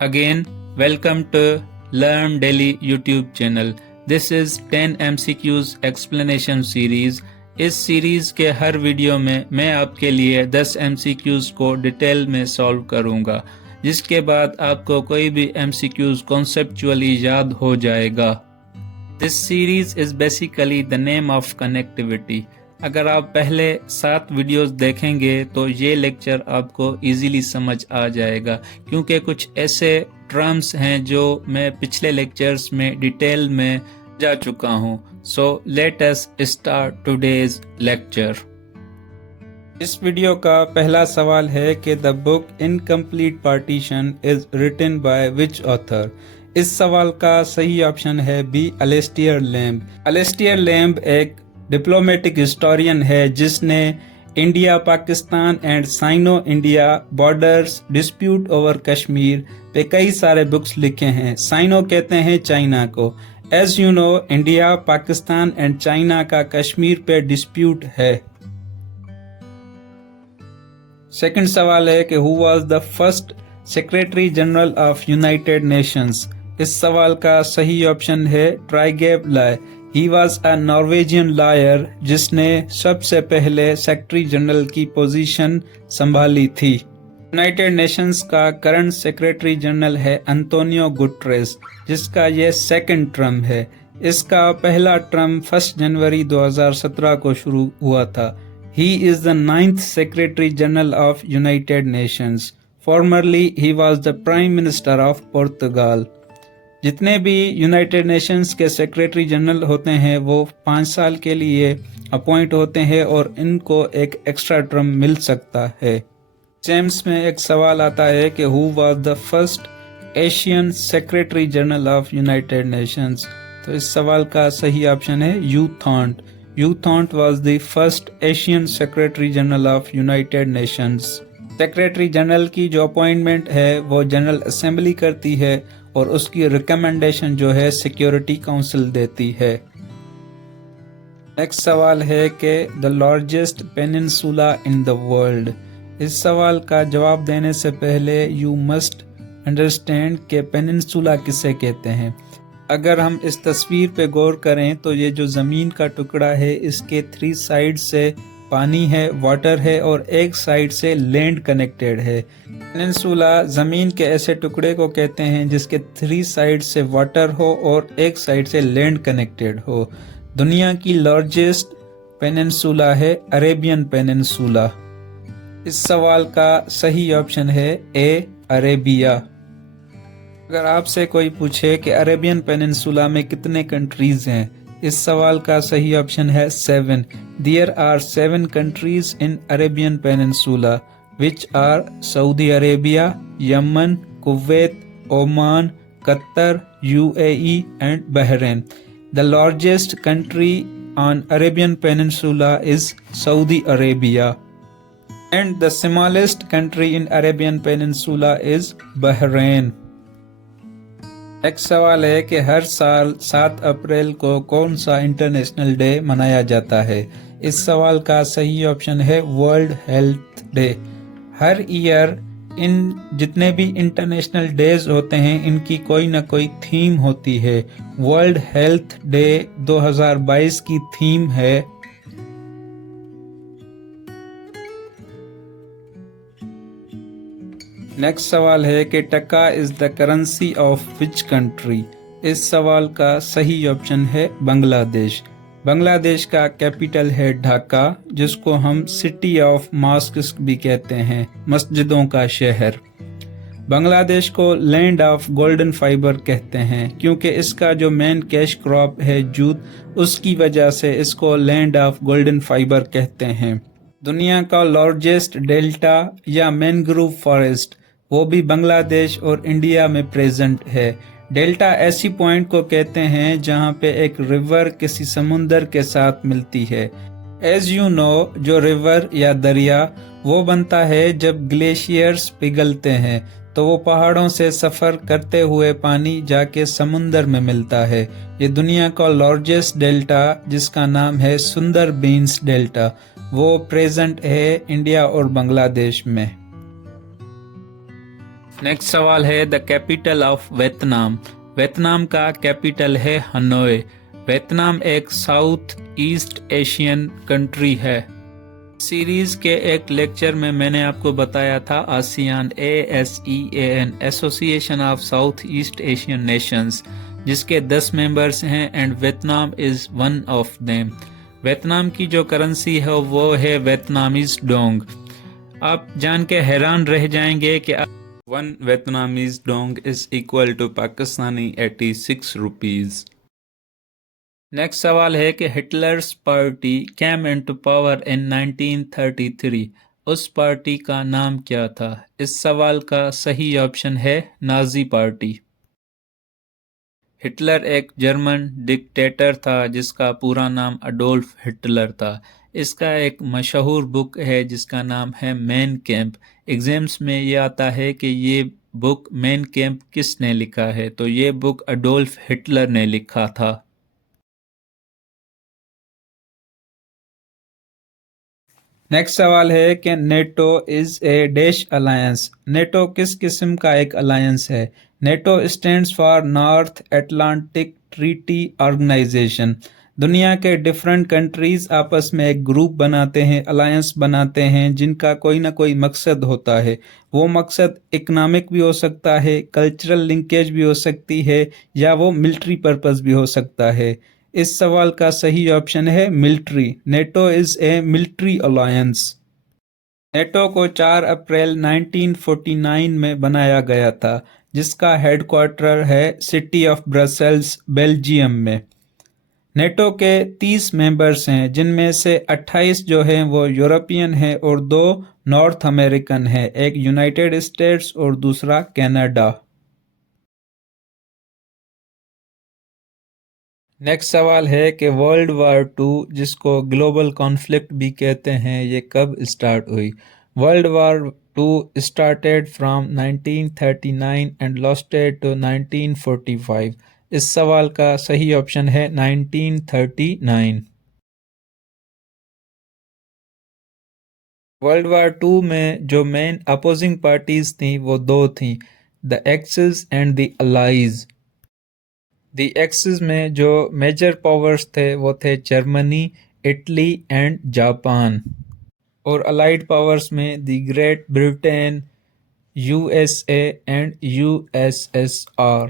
Again, welcome to Learn Daily YouTube channel. This is 10 MCQs explanation series. इस series के हर video में मैं आपके लिए 10 MCQs को डिटेल में सॉल्व करूंगा, जिसके बाद आपको कोई भी MCQs कॉन्सेप्चुअली याद हो जाएगा। This series is basically the name of connectivity. अगर आप पहले 7 वीडियोस देखेंगे तो ये लेक्चर आपको इजीली समझ आ जाएगा, क्योंकि कुछ ऐसे टर्म्स हैं जो मैं पिछले लेक्चर्स में डिटेल में जा चुका हूँ। So let us start today's lecture. इस वीडियो का पहला सवाल है कि the book incomplete partition is written by which author. इस सवाल का सही ऑप्शन है B, Alastair Lamb. Alastair Lamb एक डिप्लोमेटिक हिस्टोरियन है जिसने India Pakistan and Sino India borders dispute over Kashmir पे कई सारे बुक्स लिखे हैं। साइनो कहते हैं चाइना को। As you know, India Pakistan and China का कश्मीर पे डिस्प्यूट है। सेकंड सवाल है कि who was the first secretary general of United Nations. इस सवाल का सही ऑप्शन है Trygve Lie. He was a Norwegian lawyer जिसने सबसे पहले सेक्रेटरी जनरल की पोजीशन संभाली थी। यूनाइटेड नेशंस का करंट सेक्रेटरी जनरल है अंतोनियो गुटरेस, जिसका ये सेकंड टर्म है। इसका पहला टर्म 1 जनवरी 2017 को शुरू हुआ था। He is the 9th secretary general of United Nations. Formerly he was the prime minister of Portugal. जितने भी यूनाइटेड नेशंस के सेक्रेटरी जनरल होते हैं वो 5 साल के लिए अपॉइंट होते हैं और इनको एक एक्स्ट्रा टर्म मिल सकता है। जेम्स में एक सवाल आता है कि who was the first Asian secretary general of United Nations. तो इस सवाल का सही ऑप्शन है U Thant. U Thant was the first Asian secretary general of United Nations. Secretary general की जो अपॉइंटमेंट है वो जनरल असेंबली करती है और उसकी रिकमेंडेशन जो है सिक्योरिटी काउंसिल देती है। नेक्स्ट सवाल है कि the largest peninsula in the world. इस सवाल का जवाब देने से पहले यू मस्ट अंडरस्टैंड कि पेनिनसुला किसे कहते हैं। अगर हम इस तस्वीर पे गौर करें तो ये जो ज़मीन का टुकड़ा है इसके 3 साइड से पानी है, वाटर है और एक साइड से लैंड कनेक्टेड है। पेनिनसुला ज़मीन के ऐसे टुकड़े को कहते हैं जिसके 3 साइड से वाटर हो और एक साइड से लैंड कनेक्टेड हो। दुनिया की लार्जेस्ट पेनिनसुला है अरेबियन पेनिनसुला। इस सवाल का सही ऑप्शन है ए, अरेबिया। अगर आपसे कोई पूछे कि अरेबियन पेनिनसुला में कितने कंट्रीज हैं, इस सवाल का सही ऑप्शन है 7। There are 7 countries in Arabian Peninsula, which are Saudi Arabia, Yemen, Kuwait, Oman, Qatar, UAE and Bahrain. The largest country on Arabian Peninsula is Saudi Arabia. And the smallest country in Arabian Peninsula is Bahrain. एक सवाल है कि हर साल 7 अप्रैल को कौन सा international day मनाया जाता है। इस सवाल का सही ऑप्शन है world health day. Her year in जितने भी इंटरनेशनल डेज होते हैं इनकी कोई ना कोई थीम होती है। वर्ल्ड हेल्थ डे 2022 की थीम है नेक्स्ट सवाल है कि टका is the currency of which country. इस सवाल का सही ऑप्शन है बांग्लादेश। बांग्लादेश का कैपिटल है ढाका, जिसको हम सिटी ऑफ मॉस्क्स भी कहते हैं, मस्जिदों का शहर। बांग्लादेश को लैंड ऑफ गोल्डन फाइबर कहते हैं क्योंकि इसका जो मेन कैश क्रॉप है जूट, उसकी वजह से इसको लैंड ऑफ गोल्डन फाइबर कहते हैं। दुनिया का लार्जेस्ट डेल्टा या मैनग्रोव फॉरेस्ट वो भी बांग्लादेश और इंडिया में प्रेजेंट है। डेल्टा ऐसी पॉइंट को कहते हैं जहां पे एक रिवर किसी समुंदर के साथ मिलती है। एज यू नो, जो रिवर या दरिया वो बनता है जब ग्लेशियर्स पिघलते हैं, तो वो पहाड़ों से सफर करते हुए पानी जाके समुंदर में मिलता है। ये दुनिया का लार्जेस्ट डेल्टा जिसका नाम है सुंदरबेन्स डेल्टा, वो प्रेजेंट है इंडिया और बांग्लादेश में। نیکسٹ سوال ہے the capital of Vietnam. Vietnam کا کیپیٹل ہے ہنوئے. ویتنام ایک ساؤتھ ایسٹ ایشین کنٹری ہے. سیریز کے ایک لیکچر میں نے آپ کو بتایا تھا آسیان ASEAN ایسوسی ایشن of south East Asian nations جس کے 10 ممبرس ہیں and Vietnam is one of them. Vietnam کی جو کرنسی ہے وہ ہے ویتنامیز ڈونگ. آپ جان کے حیران رہ جائیں گے کہ 1 Vietnamese dong is equal to Pakistani 86 rupees. Next سوال ہے کہ Hitler's party came into power in 1933. اس پارٹی کا نام کیا تھا؟ اس سوال کا صحیح آپشن ہے نازی پارٹی. ہٹلر ایک جرمن ڈکٹیٹر تھا جس کا پورا نام اڈولف ہٹلر تھا. اس کا ایک مشہور بک ہے جس کا نام ہے مین کیمپ. ایگزامس میں یہ آتا ہے کہ یہ بک مین کیمپ کس نے لکھا ہے، تو یہ بک اڈولف ہٹلر نے لکھا تھا. نیکسٹ سوال ہے کہ NATO is a dash alliance. NATO کس قسم کا ایک الائنس ہے؟ NATO stands for North Atlantic Treaty Organization. دنیا کے ڈفرینٹ کنٹریز آپس میں ایک گروپ بناتے ہیں، الائنس بناتے ہیں جن کا کوئی نہ کوئی مقصد ہوتا ہے. وہ مقصد اکنامک بھی ہو سکتا ہے، کلچرل لنکیج بھی ہو سکتی ہے، یا وہ ملٹری پرپز بھی ہو سکتا ہے. اس سوال کا صحیح آپشن ہے military. NATO is a military alliance. NATO کو 4 اپریل 1949 میں بنایا گیا تھا جس کا ہیڈ کوارٹر ہے سٹی آف برسلز، بیلجیم میں. نیٹو کے 30 ممبرس ہیں جن میں سے 28 جو ہیں وہ یورپین ہیں اور 2 نارتھ امریکن ہیں، ایک یونائٹڈ اسٹیٹس اور دوسرا کینیڈا. نیکسٹ سوال ہے کہ ورلڈ وار 2 جس کو گلوبل کانفلکٹ بھی کہتے ہیں یہ کب اسٹارٹ ہوئی؟ World war 2 started from 1939 and lasted to 1945. اس سوال کا صحیح آپشن ہے 1939. ورلڈ وار 2 میں جو مین اپوزنگ پارٹیز تھیں وہ 2 تھیں، the axis and the allies. The axis میں جو میجر پاورز تھے وہ تھے جرمنی، اٹلی اینڈ جاپان، اور الائیڈ پاورز میں the Great Britain, USA and USSR.